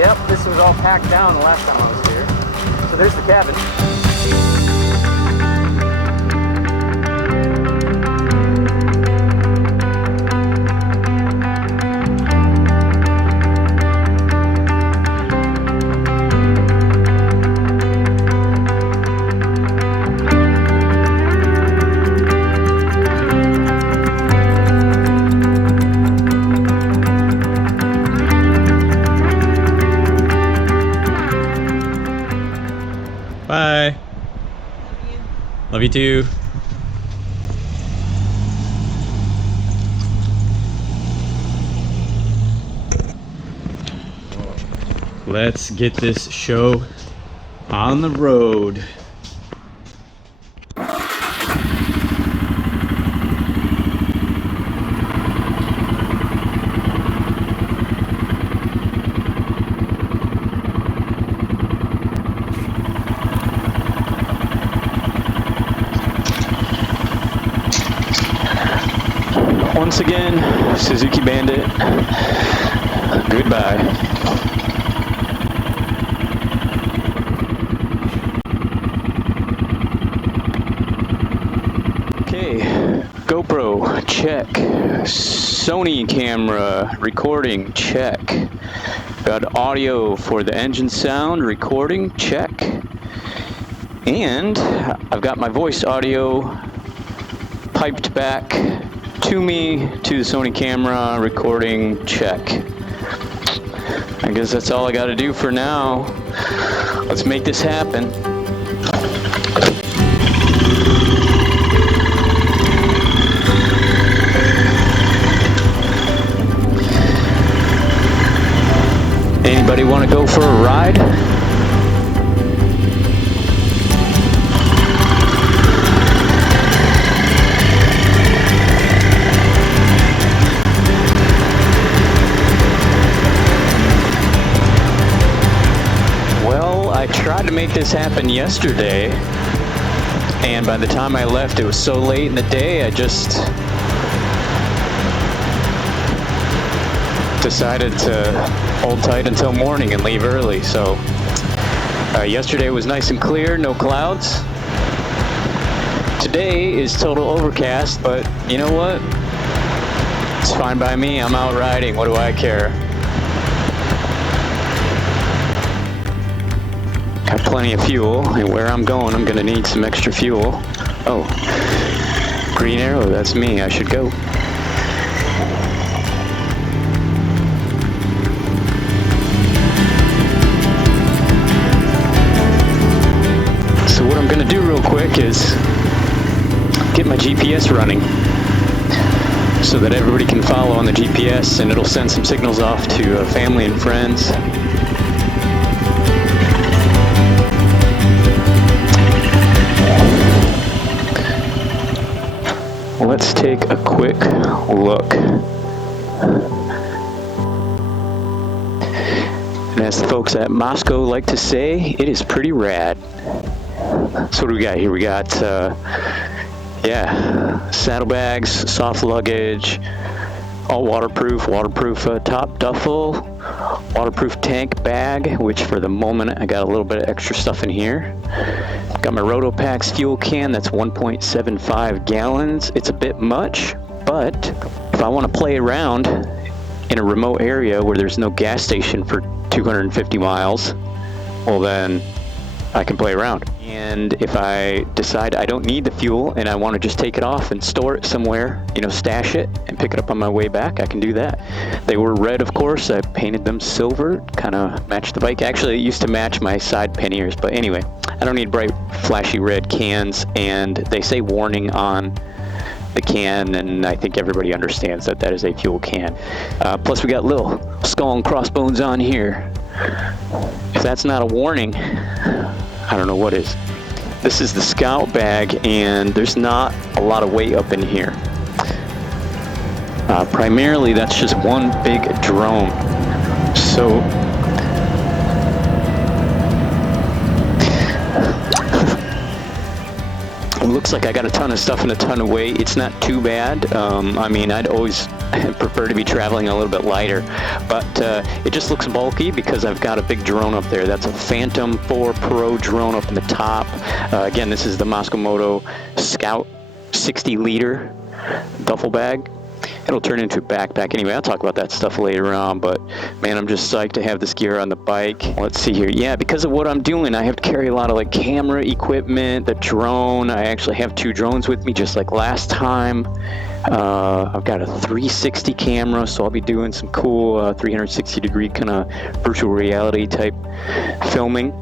Yep, this was all packed down the last time I was here. So there's the cabin. Bye. Love you too. Let's get this show on the road. Once again, Suzuki Bandit, goodbye. Okay, GoPro, check. Sony camera, recording, check. Got audio for the engine sound, recording, check. And I've got my voice audio piped back to me, to the Sony camera, recording, check. I guess that's all I gotta do for now. Let's make this happen. Anybody want to go for a ride? I tried to make this happen yesterday, and by the time I left it was so late in the day I just decided to hold tight until morning and leave early. So yesterday was nice and clear, no clouds. Today is total overcast, but you know what? It's fine by me. I'm out riding. What do I care? Got plenty of fuel, and where I'm going, I'm gonna need some extra fuel. Oh, green arrow, that's me, I should go. So what I'm gonna do real quick is get my GPS running so that everybody can follow on the GPS, and it'll send some signals off to family and friends. Let's take a quick look. And as the folks at Moscow like to say, it is pretty rad. So what do we got here? We got, saddlebags, soft luggage, all waterproof top duffel, waterproof tank bag, which for the moment I got a little bit of extra stuff in here. Got my Rotopax fuel can, that's 1.75 gallons. It's a bit much, but if I want to play around in a remote area where there's no gas station for 250 miles, well then I can play around. And if I decide I don't need the fuel and I want to just take it off and store it somewhere, stash it and pick it up on my way back, I can do that. They were red, of course. I painted them silver, kind of matched the bike. Actually, it used to match my side panniers, but anyway, I don't need bright, flashy red cans, and they say warning on the can, and I think everybody understands that that is a fuel can. Plus, we got little skull and crossbones on here. If that's not a warning, I don't know what is. This is the Scout bag, and there's not a lot of weight up in here. Primarily, that's just one big drone. So, it looks like I got a ton of stuff and a ton of weight. It's not too bad. I mean, I'd always I prefer to be traveling a little bit lighter, but it just looks bulky because I've got a big drone up there. That's a Phantom 4 Pro drone up in the top. Again, this is the Moto Scout 60 liter duffel bag. It'll turn into a backpack anyway. I'll talk about that stuff later on, but man, I'm just psyched to have this gear on the bike. Let's see here. Yeah, because of what I'm doing, I have to carry a lot of like camera equipment, the drone. I actually have 2 drones with me, just like last time. I've got a 360 camera, so I'll be doing some cool 360 degree kind of virtual reality type filming.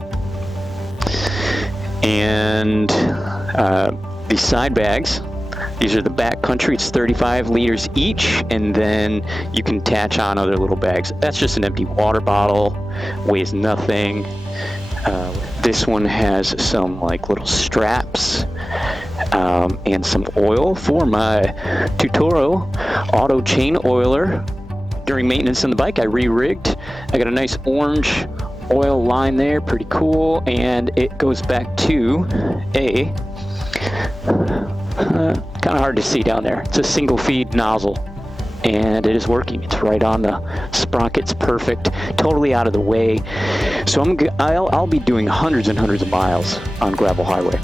And these side bags, these are the backcountry. It's 35 liters each, and then you can attach on other little bags. That's just an empty water bottle, weighs nothing. This one has some like little straps and some oil for my tutorial auto chain oiler. During maintenance on the bike, I re-rigged. I got a nice orange oil line there, pretty cool, and it goes back to a kind of hard to see down there. It's a single feed nozzle, and it is working. It's right on the sprockets, perfect, totally out of the way. So I'll be doing hundreds and hundreds of miles on gravel highway.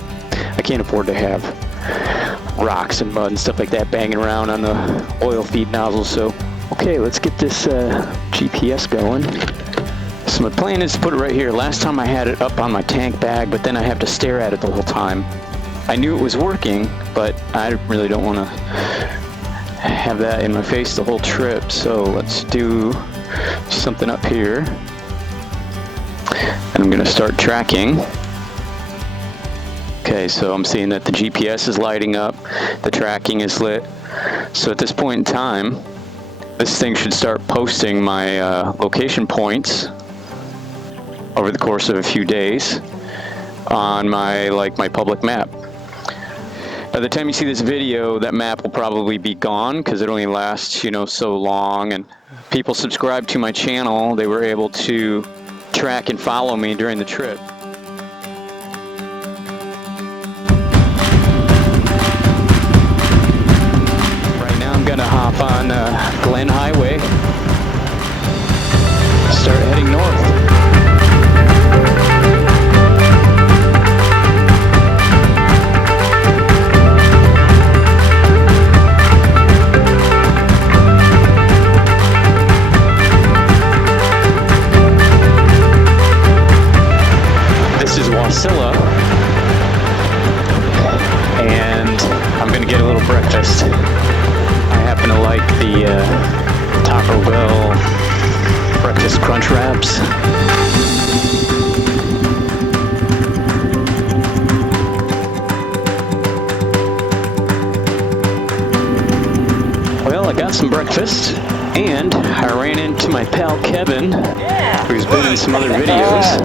I can't afford to have rocks and mud and stuff like that banging around on the oil feed nozzle. So, okay, let's get this GPS going. So my plan is to put it right here. Last time I had it up on my tank bag, but then I have to stare at it the whole time. I knew it was working, but I really don't want to have that in my face the whole trip. So let's do something up here. And I'm going to start tracking. Okay, so I'm seeing that the GPS is lighting up, the tracking is lit. So at this point in time, this thing should start posting my location points over the course of a few days on my public map. By the time you see this video, that map will probably be gone because it only lasts, so long. And people subscribe to my channel, they were able to track and follow me during the trip. Right now I'm gonna hop on Glen Highway, start heading north. And I'm gonna get a little breakfast. I happen to like the Taco Bell breakfast crunch wraps. Well, I got some breakfast, and I ran into my pal Kevin, who's been in some other videos.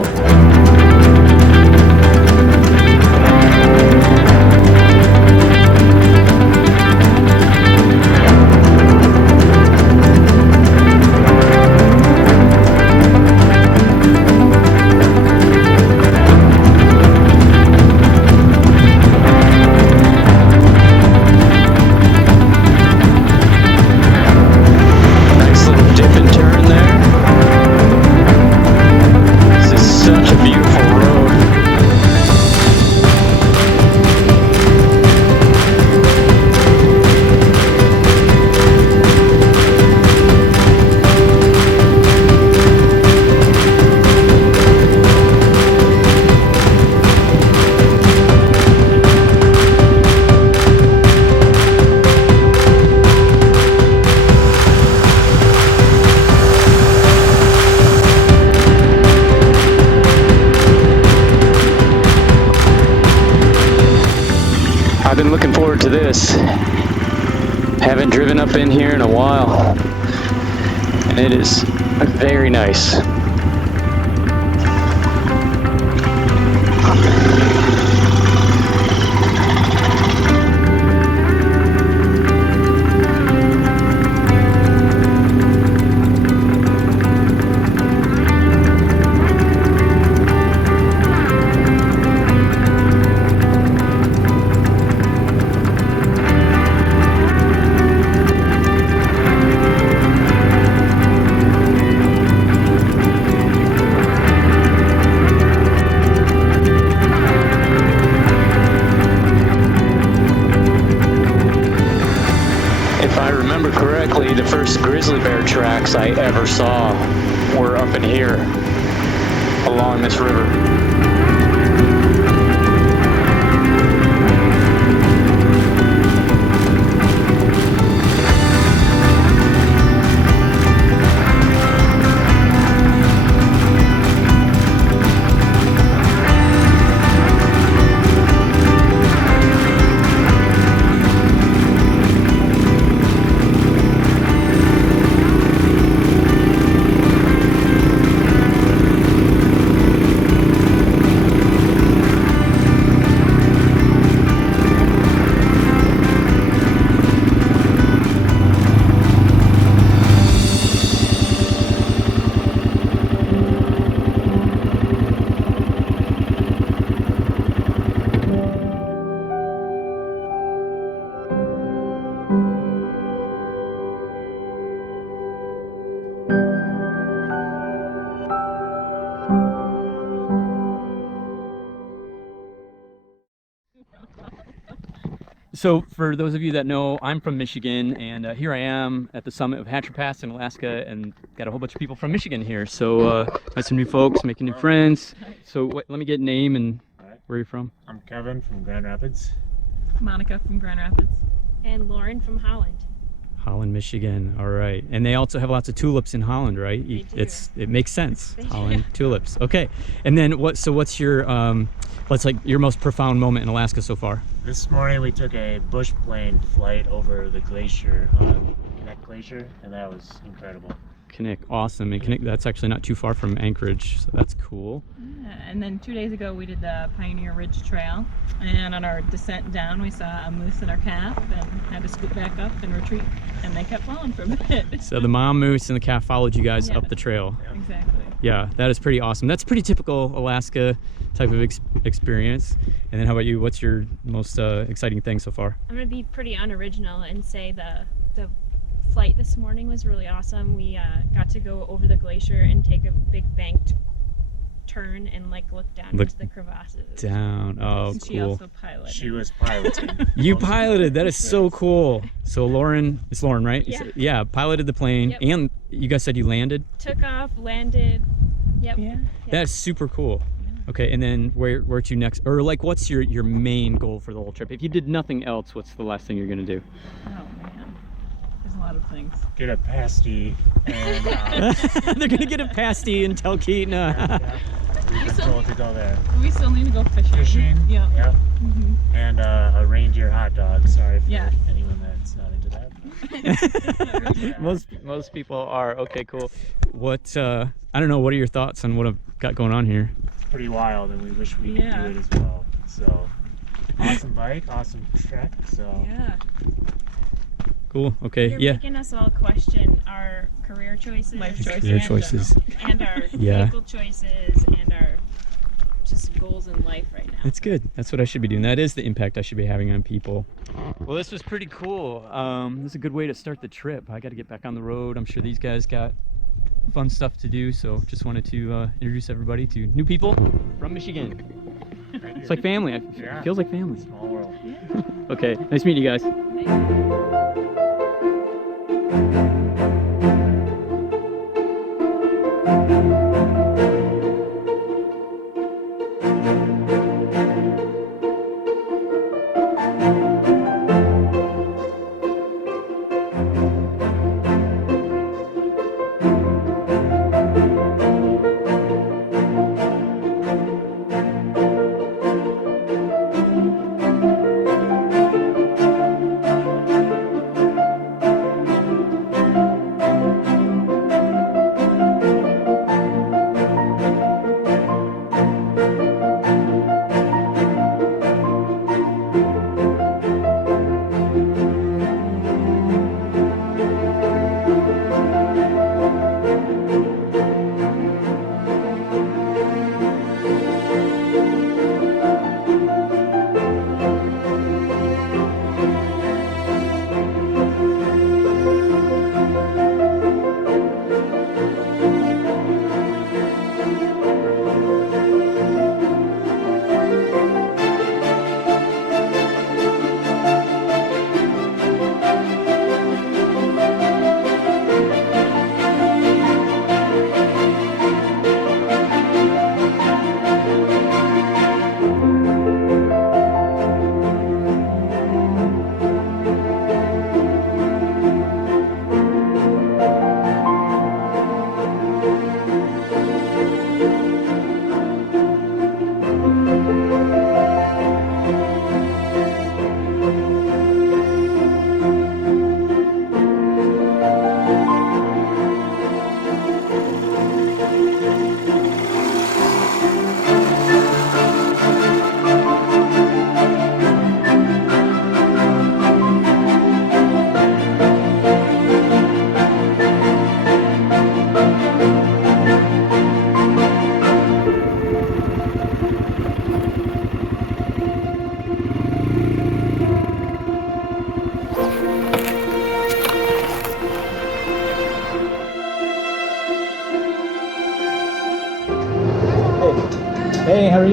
I've been looking forward to this. Haven't driven up in here in a while, and it is very nice. Actually, the first grizzly bear tracks I ever saw were up in here, along this river. So for those of you that know, I'm from Michigan, and here I am at the summit of Heaterz in Alaska, and got a whole bunch of people from Michigan here. So got some new folks, making new friends. So let me get a name and where are you from? I'm Kevin from Grand Rapids. Monica from Grand Rapids. And Lauren from Holland. Holland, Michigan. All right, and they also have lots of tulips in Holland, right? They do. It makes sense. They Holland do. tulips. Okay, and then what's your what's like your most profound moment in Alaska so far? This morning we took a bush plane flight over the glacier, Connect Glacier, and that was incredible. Kinnick, awesome. And Kinnick, that's actually not too far from Anchorage, so that's cool. Yeah, and then 2 days ago we did the Pioneer Ridge Trail, and on our descent down we saw a moose in our calf and had to scoot back up and retreat, and they kept following for a bit. So the mom moose and the calf followed you guys Yeah. up the trail. Exactly. Yeah, that is pretty awesome. That's pretty typical Alaska type of experience. And then how about you? What's your most exciting thing so far? I'm gonna be pretty unoriginal and say the flight this morning was really awesome. We got to go over the glacier and take a big banked turn and like look down Look into the crevasses. Down. Oh, And she cool. also piloted. She was piloting. You piloted. That is so cool. So Lauren, it's Lauren, right? Yeah. Yeah, piloted the plane. Yep. And you guys said you landed? Took off, landed. Yep. Yeah. That's super cool. Okay, and then where to next? Or like, what's your main goal for the whole trip? If you did nothing else, what's the last thing you're gonna do? Oh man, there's a lot of things. Get a pasty and They're gonna get a pasty and talkin. we've been told to go there. We still need to go fishing. Fishing. Yeah. Yep. Mhm. And a reindeer hot dog. Sorry for Yeah. anyone that's not into that. most people are. Okay, cool. What I don't know. What are your thoughts on what I've got going on here? Pretty wild, and we wish we could Yeah. do it as well. So awesome bike, awesome trek. So Yeah. Cool. Okay. You're Yeah. making us all question our career choices, Life choices. Career choices. and our Yeah. vehicle choices, and our just goals in life right now. That's good. That's what I should be doing. That is the impact I should be having on people. Well, this was pretty cool. This is a good way to start the trip. I got to get back on the road. I'm sure these guys got fun stuff to do. So just wanted to introduce everybody to new people from Michigan. It's like family. It Yeah. feels like family. small world. Okay. Nice meeting you guys.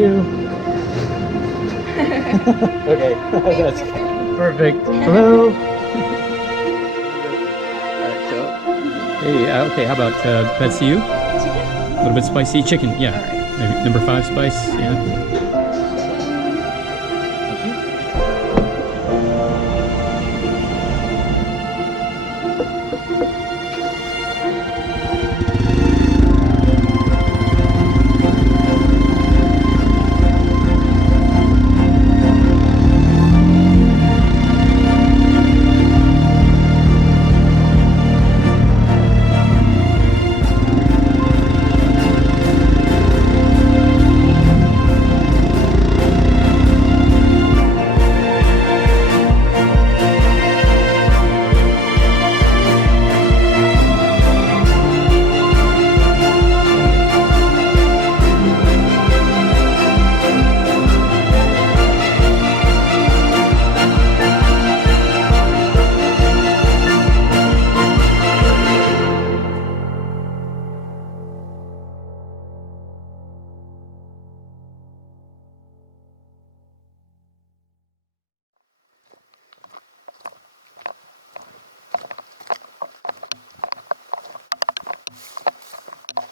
you. Okay, that's perfect. Hello. Alright, so. Hey, okay, how about that's you? A little bit spicy chicken, yeah. Maybe number 5 spice, yeah. Thank you.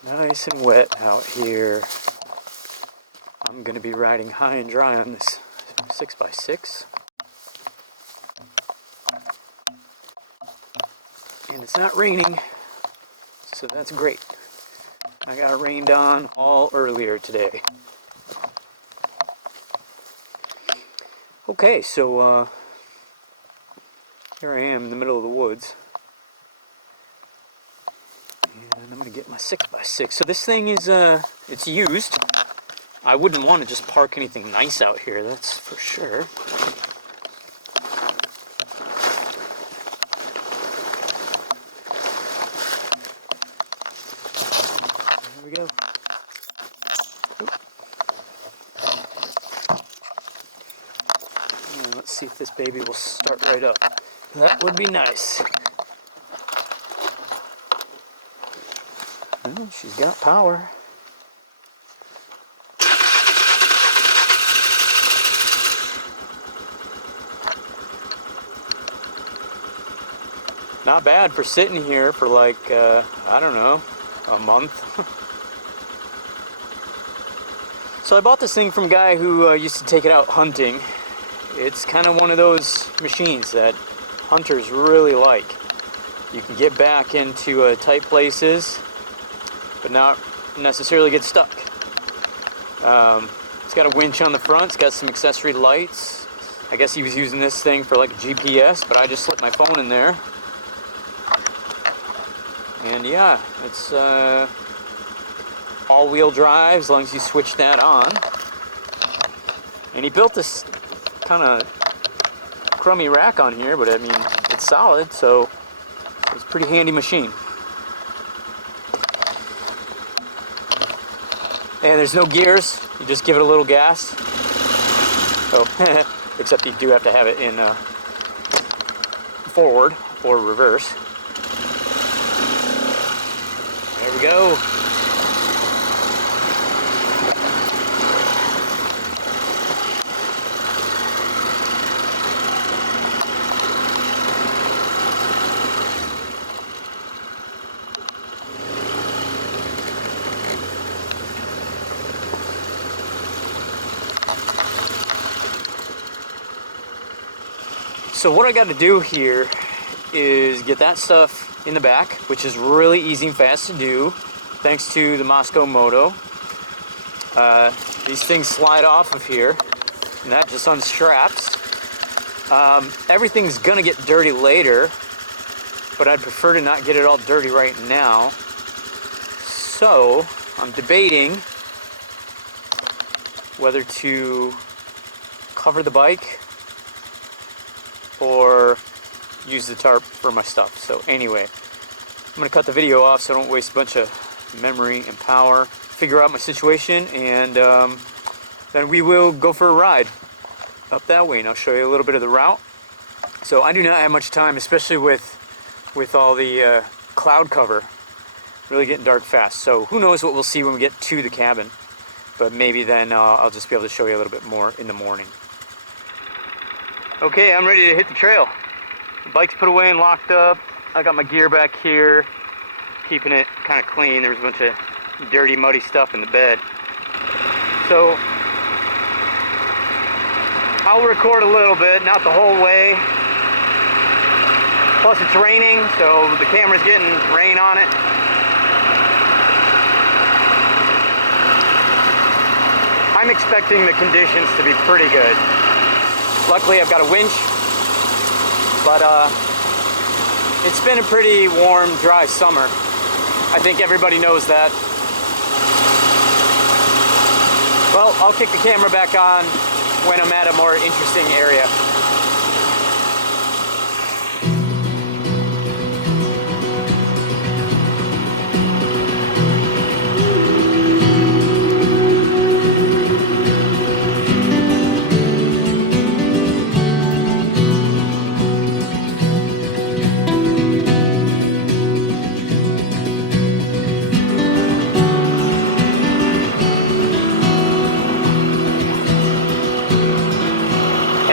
Nice and wet out here. I'm gonna be riding high and dry on this 6x6. And it's not raining, so that's great. I got rained on all earlier today. Okay, so here I am in the middle of the woods. And I'm gonna get my 6x6. So this thing is, it's used. I wouldn't want to just park anything nice out here, that's for sure. There we go. And let's see if this baby will start right up. That would be nice. Well, she's got power. Not bad for sitting here for like, I don't know, a month. So I bought this thing from a guy who used to take it out hunting. It's kind of one of those machines that hunters really like. You can get back into tight places, but not necessarily get stuck. It's got a winch on the front, it's got some accessory lights. I guess he was using this thing for like a GPS, but I just slipped my phone in there. And yeah, it's all-wheel drive as long as you switch that on. And he built this kind of crummy rack on here, but I mean, it's solid, so it's a pretty handy machine. And there's no gears, you just give it a little gas. Oh, except you do have to have it in forward or reverse. There we go. So what I got to do here is get that stuff in the back, which is really easy and fast to do, thanks to the Moto. These things slide off of here, and that just unstraps. Everything's gonna get dirty later, but I'd prefer to not get it all dirty right now. So I'm debating whether to cover the bike or use the tarp for my stuff. So anyway, I'm gonna cut the video off so I don't waste a bunch of memory and power, figure out my situation, and then we will go for a ride up that way, and I'll show you a little bit of the route. So I do not have much time, especially with all the cloud cover. Really getting dark fast, so who knows what we'll see when we get to the cabin. but maybe then I'll just be able to show you a little bit more in the morning. Okay, I'm ready to hit the trail. The bike's put away and locked up. I got my gear back here, keeping it kind of clean. There was a bunch of dirty, muddy stuff in the bed. So I'll record a little bit, not the whole way. Plus it's raining, so the camera's getting rain on it. I'm expecting the conditions to be pretty good. Luckily I've got a winch, but it's been a pretty warm, dry summer. I think everybody knows that. Well, I'll kick the camera back on when I'm at a more interesting area.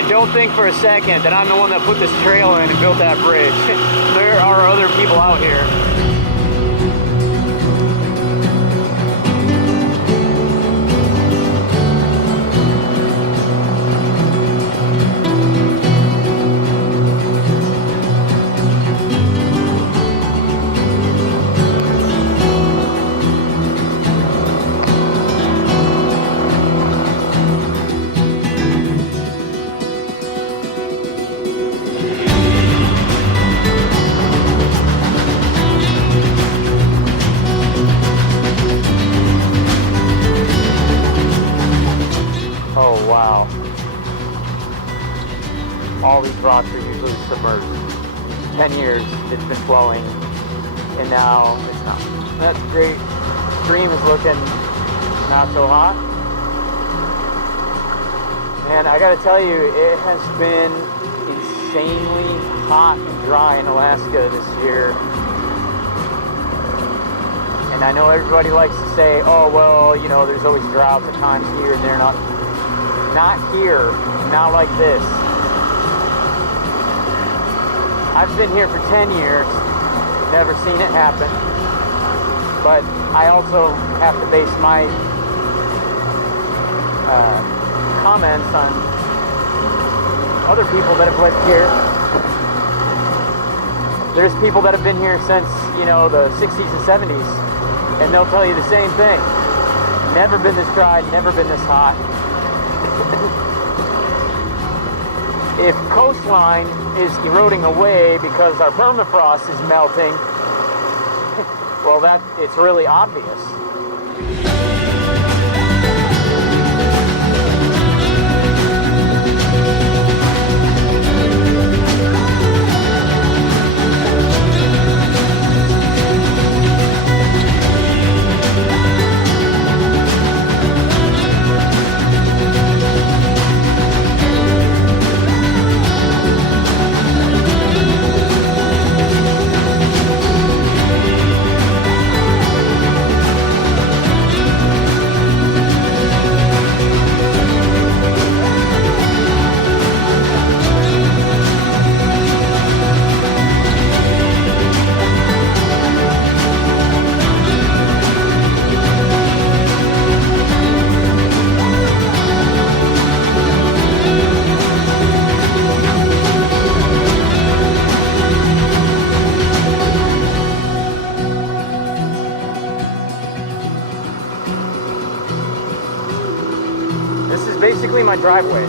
Don't think for a second that I'm the one that put this trail in and built that bridge. There are other people out here. Wow. All these rocks are usually submerged. 10 years it's been flowing, and now it's not. That's great. Stream is looking not so hot. And I gotta tell you, it has been insanely hot and dry in Alaska this year. And I know everybody likes to say, oh, well, you know, there's always droughts at times here and there. Not here, not like this. I've been here for 10 years, never seen it happen. But I also have to base my comments on other people that have lived here. There's people that have been here since, you know, the 60s and 70s, and they'll tell you the same thing. Never been this dry, never been this hot. If coastline is eroding away because our permafrost is melting, well, it's really obvious. Basically my driveway.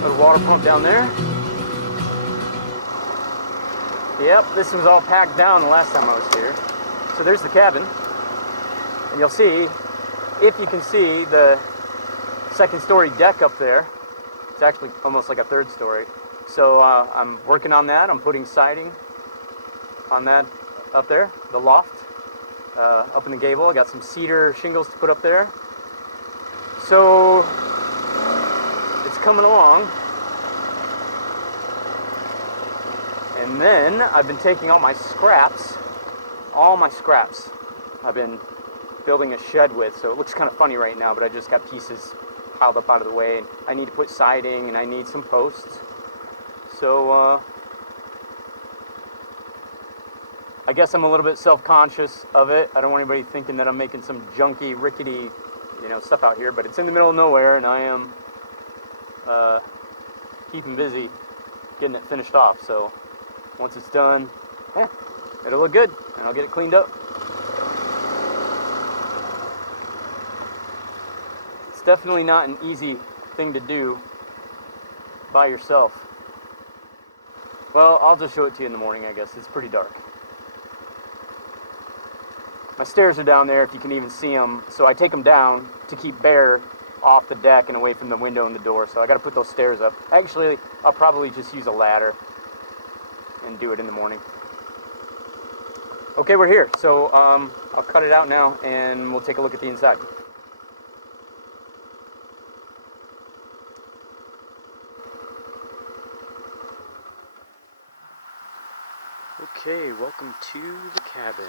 Got a water pump down there. Yep, this was all packed down the last time I was here. So there's the cabin. And you'll see, if you can see, the second story deck up there. It's actually almost like a third story. So I'm working on that. I'm putting siding on that up there, the loft, up in the gable. I got some cedar shingles to put up there. So it's coming along. And then I've been taking all my scraps. I've been building a shed with, so it looks kind of funny right now, but I just got pieces piled up out of the way, and I need to put siding and I need some posts. So I guess I'm a little bit self-conscious of it. I don't want anybody thinking that I'm making some junky, rickety, you know, stuff out here, but it's in the middle of nowhere, and I am keeping busy getting it finished off. So once it's done, it'll look good, and I'll get it cleaned up. It's definitely not an easy thing to do by yourself. Well, I'll just show it to you in the morning, I guess. It's pretty dark. My stairs are down there, if you can even see them, so I take them down to keep Bear off the deck and away from the window and the door, so I gotta put those stairs up. Actually, I'll probably just use a ladder and do it in the morning. Okay, we're here, so I'll cut it out now and we'll take a look at the inside. Okay, welcome to the cabin.